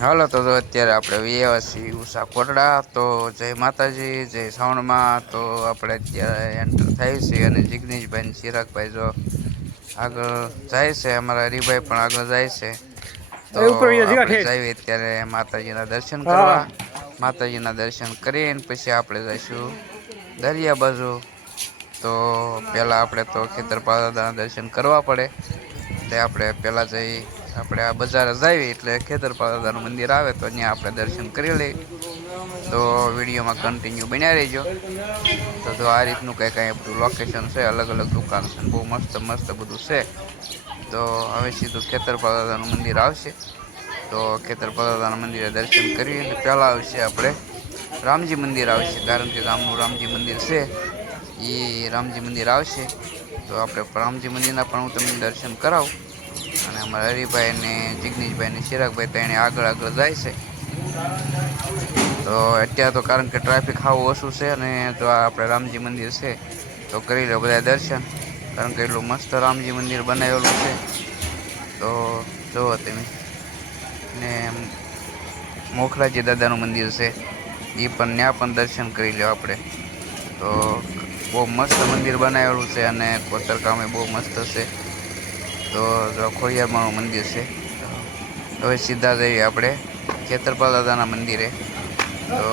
હાલો તો તો અત્યારે આપણે વ્યવસી ઉષા કોટડા તો જય માતાજી જય શ્રાવણમાં તો આપણે અત્યારે એન્ટર થાય છે અને જિગ્નેશભાઈ ચિરાગભાઈ જો આગળ જાય છે અમારા હરિભાઈ પણ આગળ જાય છે. તો. જઈએ અત્યારે માતાજીના દર્શન કરવા. માતાજીના દર્શન કરીને પછી આપણે જઈશું દરિયા બાજુ. તો પહેલાં આપણે તો ખેતરપા દાદાના દર્શન કરવા પડે. એટલે આપણે પહેલાં જઈ આપણે આ બજાર જઈએ એટલે ખેતરપા દાદાનું મંદિર આવે તો ત્યાં આપણે દર્શન કરી લઈએ. તો વિડીયોમાં કન્ટિન્યુ બન્યા રહેજો. તો જો આ રીતનું કંઈક અહીંયા બધું લોકેશન છે અલગ અલગ દુકાન છે, બહુ મસ્ત મસ્ત બધું છે. તો હવે સીધું ખેતરપા દાદાનું મંદિર આવશે. તો ખેતરપા દાદાના મંદિરે દર્શન કરી અને પહેલાં આવશે આપણે રામજી મંદિર આવશે. કારણ કે ગામનું રામજી મંદિર છે. એ રામજી મંદિર આવશે. તો આપણે રામજી મંદિરના પણ હું તમને દર્શન કરાવું. અને અમારા હરિભાઈ ને જિગ્નેશભાઈ ને ચિરાગભાઈ તેણે આગળ આગળ જાય છે. તો અત્યારે તો કારણ કે ટ્રાફિક હાવ ઓછું છે અને જો આપણે રામજી મંદિર છે, તો કરી લો બધા દર્શન. કારણ કે એટલું મસ્ત રામજી મંદિર બનાવેલું છે. તો જુઓ તમે. ને મોખરાજી દાદાનું મંદિર છે એ પણ ત્યાં પણ દર્શન કરી લો આપણે. તો બહુ મસ્ત મંદિર બનાવેલું છે અને કોતરકામે બહુ મસ્ત છે. તો જો મંદિર છે. હવે સીધા જઈએ આપણે ખેતરપાલ દાદાના મંદિરે. તો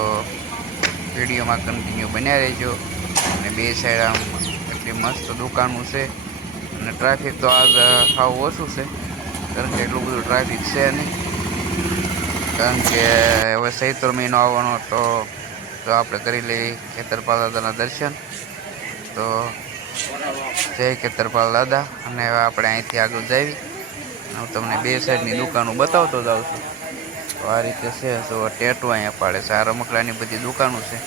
વિડીયોમાં કન્ટિન્યુ બન્યા રહેજો. અને બે સાઈડ આમ એટલી મસ્ત દુકાનું છે. અને ટ્રાફિક તો આજ સાવ ઓછું છે. કારણ કે એટલું બધું ટ્રાફિક છે નહીં. કારણ કે હવે ચૈત્ર મહિનો આવવાનો તો તો આપણે કરી લઈએ ખેતરપાલ દાદાના દર્શન. તો જય કેતરપાલ દાદા. અને હવે આપણે અહીંથી આગળ જાવી. હું તમને બે સાઈડની દુકાનો બતાવતો જાઉં છું. તો આ રીતે છે, તો ટેટો અહીંયા પાડે છે. આ રમકડાની બધી દુકાનો છે.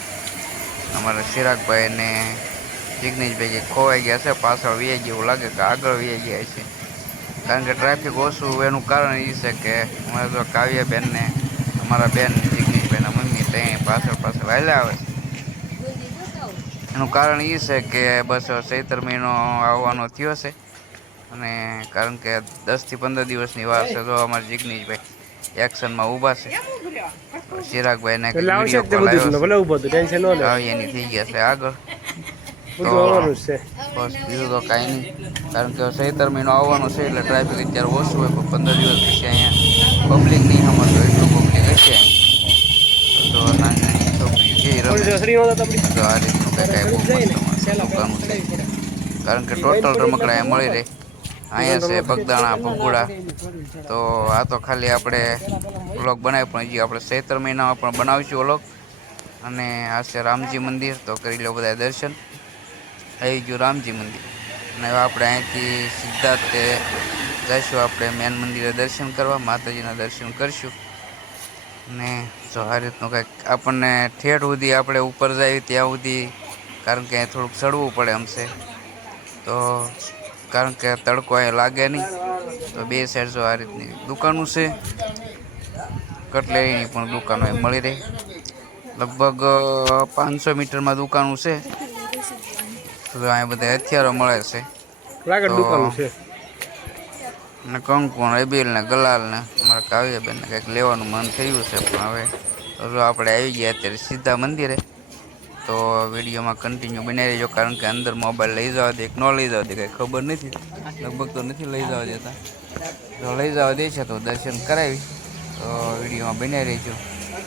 અમારા ચિરાગભાઈ ને જિગ્નેશભાઈ ખોવાઈ ગયા છે, પાછળ વી ગયા એવું લાગે કે આગળ વી ગયા છે. કારણ કે ટ્રાફિક ઓછું એનું કારણ એ છે કે અમારે તો કાવ્યાબેનને, અમારા બેન જિગ્નેશભાઈના મમ્મી ત્યાં પાછળ પાછળ વહેલા આવે છે. એનું કારણ એ છે કે બસ ચૈત્ર મહિનો આવવાનો થયો છે. અને કારણ કે દસથી પંદર દિવસની વાર છે તો અમારા જિગ્નેશભાઈ એક્શનમાં ઊભા છે. ચિરાગભાઈને જ તે જ. તો એની થઈ ગયા છે આગળ. છે. બસ બીજું તો કાંઈ નહીં. કારણ કે ચૈતર મહિનો આવવાનો છે એટલે ટ્રાફિક અત્યારે ઓછું હોય પણ પંદર દિવસ પછી અહીંયા પબ્લિક નહીં સમજતો એટલું પબ્લિક હશે. અહીં તો નાની નાની છોકરીઓ કેવી રમે. તો આ રીતનું કંઈક બહુ મસ્ત દુકાનું છે. કારણ કે ટોટલ રમકડા એ મળી રહે. અહીંયા છે બગદાણા ભગુડા. તો આ તો ખાલી આપણે વ્લોગ બનાવી પણ હજી આપણે ચૈત્ર મહિનામાં પણ બનાવીશું વ્લોગ. અને આ છે રામજી મંદિર તો કરી લો બધા દર્શન. આવી ગયું રામજી મંદિર. અને આપણે અહીંથી સીધા તે જઈશું આપણે મેન મંદિરે દર્શન કરવા માતાજીના દર્શન કરીશું. ને જો આ રીતનું કંઈક આપણને ઠેઠ સુધી આપણે ઉપર જઈએ ત્યાં સુધી કારણ કે થોડુંક સડવું પડે એમ છે તો કારણ કે તડકો અહીં લાગે નહીં તો બે સાઈડ જો આ રીતની દુકાનો છે. કટલેરીની પણ દુકાનો અહીં મળી રહે. લગભગ પાંચસો મીટરમાં દુકાનો છે. તો અહીંયા બધા હથિયારો મળે છે. છે. ને કંકુણ એબીલ ને ગલાલ ને અમારા કાવ્યાબેન ને કંઈક લેવાનું મન થયું છે પણ હવે આપણે આવી ગયા અત્યારે સીધા મંદિરે. તો વિડીયોમાં કન્ટિન્યુ બનાવી રહેજો કારણ કે અંદર મોબાઈલ લઈ જવા દે, કે ન લઈ જવા દે, કંઈ ખબર નથી. લગભગ તો નથી લઈ જવા દેતા. જો લઈ જવા દે છે, તો દર્શન કરાવી. તો વિડીયોમાં બનાવી રહેજો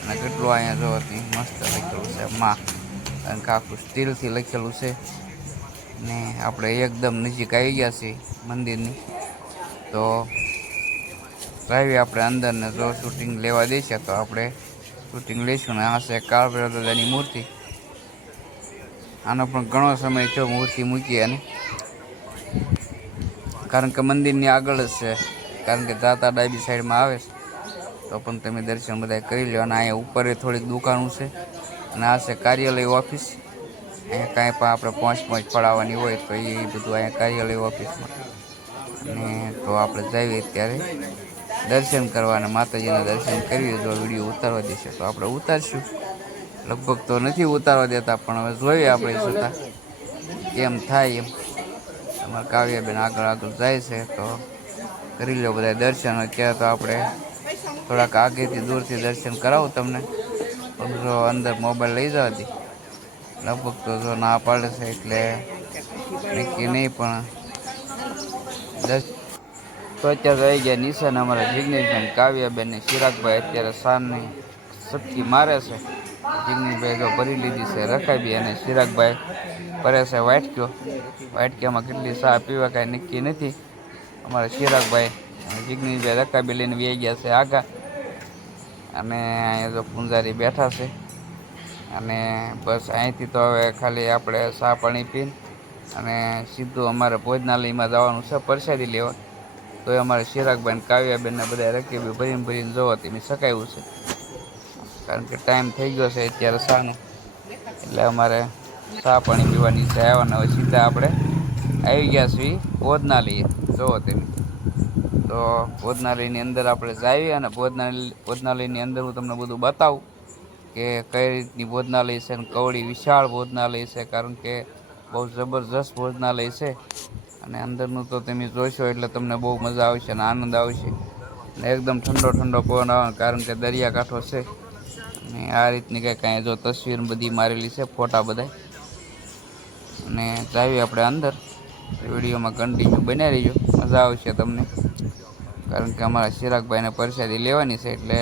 અને કેટલું અહીંયા જોવાથી મસ્ત લખેલું છે, માં. કારણ કે આખું સ્ટીલથી લખેલું છે. ને આપણે એકદમ નજીક આવી ગયા છીએ મંદિરની. તો ડ્રાઈવે આપણે અંદરને જો શૂટિંગ લેવા દેશે તો આપણે શૂટિંગ લઈશું. ને આ છે કાળભૈરવ દાદાની મૂર્તિ. આનો પણ ઘણો સમય થયો, મૂર્તિ મૂકી અને કારણ કે મંદિરની આગળ જ છે. કારણ કે જાતા ડાબી સાઈડમાં આવે છે. તો પણ તમે દર્શન બધા કરી લો અને અહીંયા ઉપર થોડીક દુકાનો છે. અને આ છે કાર્યાલય ઓફિસ. અહીંયા કાંઈ પણ આપણે પહોંચ પાંચ પડાવવાની હોય તો એ બધું અહીંયા કાર્યાલય ઓફિસમાં. અને તો આપણે જઈએ ત્યારે દર્શન કરવા અને માતાજીના દર્શન કરીએ જો વીડિયો ઉતારવા દેશે તો આપણે ઉતારશું. લગભગ તો નથી ઉતારવા દેતા પણ હવે જોઈએ આપણે છતાં કેમ થાય એમ? અમારા કાવ્યાબેન આગળ આગળ જાય છે તો કરી લો બધા દર્શન. અત્યારે તો આપણે થોડાક આગેથી દૂરથી દર્શન કરાવું તમને. પણ જો અંદર મોબાઈલ લઈ જવાથી લગભગ તો જો ના પાડે છે એટલે નક્કી નહીં પણ દસ તો અત્યારે આવી ગયા નિશાન અમારા જિગ્નેશબેન કાવ્યાબેન ને ચિરાગભાઈ અત્યારે સાંજની શક્તિ મારે છે. જિગ્નેશભાઈ જો ભરી લીધી છે રખાબી અને ચિરાગભાઈ ભરે છે વાટક્યો. વાટક્યામાં કેટલી ચા પીવા કાંઈ નક્કી નથી. અમારા ચિરાગભાઈ અને જિગ્નેશભાઈ રખાબી લઈને વ્યાઈ ગયા છે આગા. અને અહીંયા જો પૂંજારી બેઠા છે. અને બસ અહીંથી તો હવે ખાલી આપણે ચા પાણી પીને અને સીધું અમારે ભોજનાલયમાં જવાનું છે, પરસાદી લેવા તો એ અમારે ચિરાગભાઈ ને કાવ્યાબેનને બધા રખીબી ભરીને ભરીને જોવા મેં શકાયું છે. કારણ કે ટાઈમ થઈ ગયો છે અત્યારે શાનો એટલે અમારે ચા પાણી પીવાની છે આવવાના હવે સીધા આપણે આવી ગયા છીએ ભોજનાલયે. જોવો તેની તો ભોજનાલયની અંદર આપણે જઈએ અને ભોજનાલય ભોજનાલયની અંદર હું તમને બધું બતાવું કે કઈ રીતની ભોજનાલય છે અને કવડી વિશાળ ભોજનાલય છે, કારણ કે બહુ જબરજસ્ત ભોજનાલય છે. અને અંદરનું તો તમે જોશો એટલે તમને બહુ મજા આવશે અને આનંદ આવશે. અને એકદમ ઠંડો ઠંડો પવન આવે, કારણ કે દરિયાકાંઠો છે. અને આ રીતની કંઈક અહીંયા જો તસવીર બધી મારેલી છે, ફોટા બધા અને જાવી આપણે અંદર. વિડીયોમાં કન્ટિન્યુ બન્યા રહીજો. મજા આવશે તમને. કારણ કે અમારા ચિરાગભાઈને પરસાદી લેવાની છે એટલે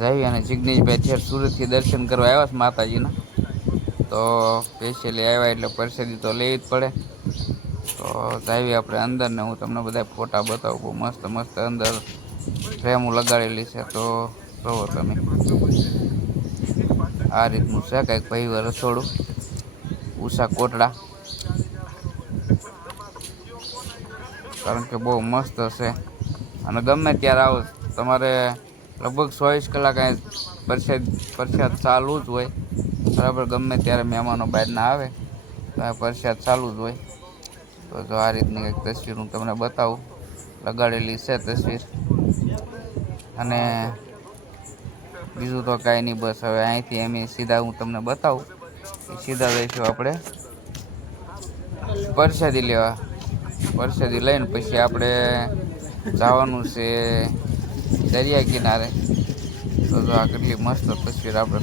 જાવી અને જિગ્નેશભાઈ છે સુરતથી દર્શન કરવા આવ્યા છે માતાજીના. તો સ્પેશિયલી આવ્યા એટલે પરસાદી તો લેવી જ પડે. તો જાવી આપણે અંદર ને હું તમને બધા ફોટા બતાવું. બહુ મસ્ત મસ્ત અંદર ફ્રેમો લગાડેલી છે. તો જોવો તમે. આ રીતનું છે કંઈક ભાઈ રસોડું. ઉષા કોટડા. કારણ કે બહુ મસ્ત છે. અને ગમે ત્યારે આવો, તમારે લગભગ ચોવીસ કલાક અહીં પ્રસાદ, પરસાદ ચાલુ જ હોય. બરાબર, ગમે ત્યારે મહેમાનો બહારના આવે, તો પરસાદ ચાલુ જ હોય. તો જો આ રીતની કંઈક તસવીર હું તમને બતાવું. લગાડેલી છે તસવીર. અને બીજું તો કાંઈ નહીં, બસ હવે અહીંથી એમ સીધા હું તમને બતાવું. સીધા જઈશું આપણે. પરસાદી લેવા. પરસાદી લઈને પછી આપણે જવાનું છે દરિયા કિનારે. તો આ કેટલી મસ્ત તસવીર આપણે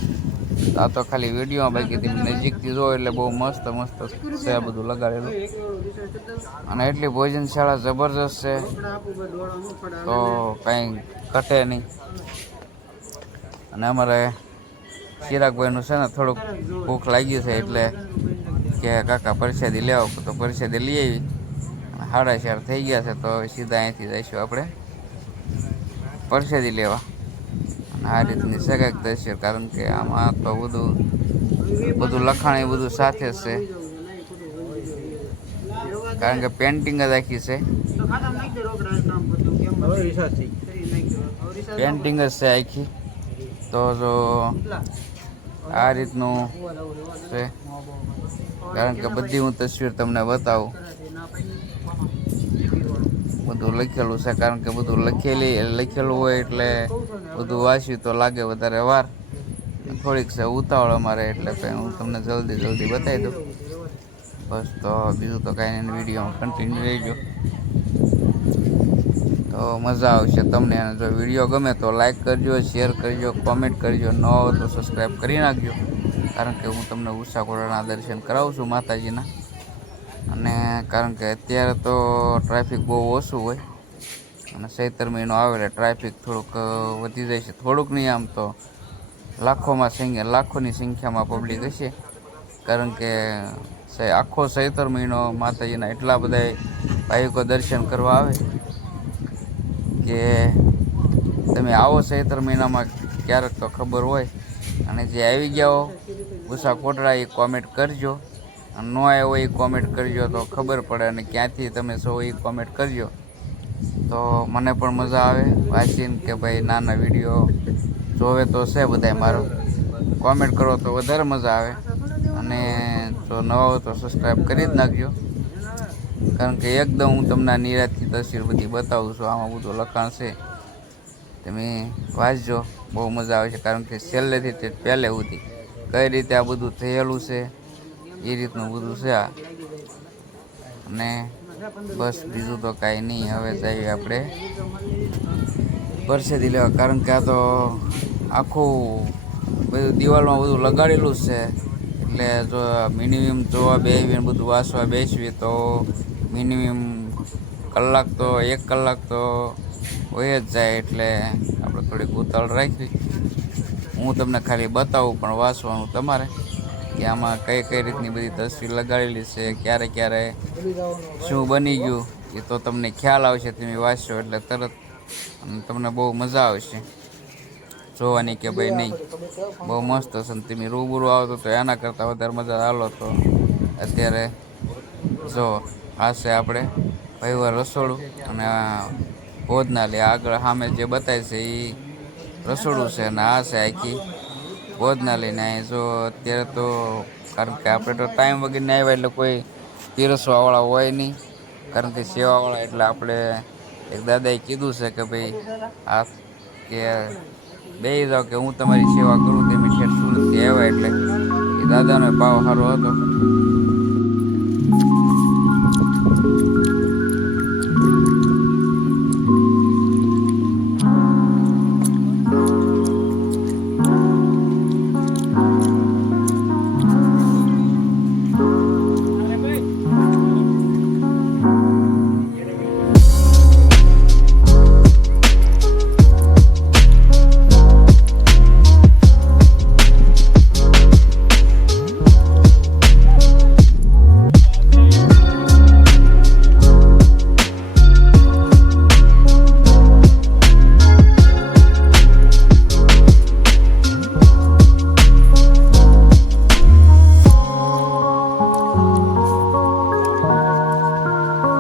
આ તો ખાલી વિડીયોમાં બાકી તમે નજીકથી જો એટલે બહુ મસ્ત મસ્ત છે આ બધું લગાડેલું. અને એટલી ભોજનશાળા જબરજસ્ત છે. તો કાંઈ ઘટે નહીં. અને અમારે ચિરાગભાઈનું છે ને થોડુંક ભૂખ લાગ્યું છે એટલે કે કાકા પરસેદી લેવા તો પરસેદી લઈ આવી. સાડા ચાર થઈ ગયા છે તો સીધા અહીંથી જઈશું આપણે. પરસેદી લેવા. અને આ રીતની સગાક દર્શન કારણ કે આમાં તો બધું બધું લખાણ એ બધું સાથે જ છે. કારણ કે પેન્ટિંગ જ આખી છે. પેન્ટિંગ જ છે આખી. તો જો આ રીતનું છે. કારણ કે બધી હું તસવીર તમને બતાવું. બધું લખેલું છે, કારણ કે બધું લખેલી, લખેલું હોય એટલે બધું વાંચ્યું તો લાગે વધારે વાર. થોડીક છે ઉતાવળ અમારે એટલે કંઈ હું તમને જલ્દી જલ્દી બતાવી દઉં. બસ તો બીજું તો કાંઈ નહીં વિડીયોમાં કન્ટિન્યુ રહેજો. તો મજા આવશે તમને. જો વીડિયો ગમે તો લાઇક કરજો શેર કરજો કોમેન્ટ કરજો. ન હોય તો સબસ્ક્રાઈબ કરી નાખજો. કારણ કે હું તમને ઉષા દર્શન કરાવું છું માતાજીના. અને કારણ કે અત્યારે તો ટ્રાફિક બહુ ઓછું હોય. અને સૈતર મહિનો આવે એટલે ટ્રાફિક થોડુંક વધી જાય છે. થોડુંક નહીં આમ તો લાખોમાં સંખ્યા, લાખોની સંખ્યામાં પબ્લિક હશે. કારણ કે આખો સૈતર મહિનો માતાજીના એટલા બધા ભાવિકો દર્શન કરવા આવે. કે તમે આવો ચૈત્ર મહિનામાં, ક્યારેક તો ખબર હોય. અને જે આવી ગયા હો ઉષા કોટડા એ કોમેન્ટ કરજો. ન આવ્યો એ કોમેન્ટ કરજો તો ખબર પડે અને ક્યાંથી તમે સૌ એ કોમેન્ટ કરજો. તો મને પણ મજા આવે વાંચીને કે ભાઈ નાના વીડિયો જોવે તો છે બધાય મારો. કોમેન્ટ કરો તો વધારે મજા આવે. અને જો નવા હો તો સબસ્ક્રાઈબ કરી જ નાખજો. કારણ કે એકદમ હું તમને નિરાતની તસવીર બધી બતાવું છું. આમાં બધું લખાણ છે. તમે વાંચજો. બહુ મજા આવે છે. કારણ કે છેલ્લેથી તે પહેલે સુધી કઈ રીતે આ બધું થયેલું છે, એ રીતનું બધું છે આ. અને બસ બીજું તો કાંઈ નહીં. હવે જઈએ આપણે પરસેદી લેવા. કારણ કે આ તો આખું બધું દિવાલમાં બધું લગાડેલું છે. એટલે જો મિનિમમ જોવા બેસવી બધું વાંચવા બેસવી તો મિનિમમ કલાક તો એક કલાક તો હોય જ જાય એટલે આપણે થોડીક ઉતાળ રાખવી. હું તમને ખાલી બતાવું પણ વાંચવાનું તમારે કે આમાં કઈ કઈ રીતની બધી તસવીર લગાડેલી છે, ક્યારે ક્યારે શું બની ગયું, એ તો તમને ખ્યાલ આવશે તમે વાંચશો એટલે તરત તમને બહુ મજા આવશે. જોવાની કે ભાઈ નહીં, બહુ મસ્ત હશે ને તમે રૂબરૂ આવતો તો એના કરતાં વધારે મજા આલો તો અત્યારે જો આ છે આપણે ભાઈવાર રસોડું અને ભોજનાલય. આગળ સામે જે બતાવે છે એ રસોડું છે અને આ છે આખી ભોજનાલયને અહીં જો અત્યારે તો કારણ કે આપણે તો ટાઈમ વગરને આવ્યા એટલે કોઈ પીરસવાવાળા હોય નહીં. કારણ કે સેવાવાળા એટલે આપણે એક દાદાએ કીધું છે કે ભાઈ આ કે બે જાઓ કે હું તમારી સેવા કરું તે ઠેઠ સુરતથી આવ્યા એટલે એ દાદાનો ભાવ સારો હતો.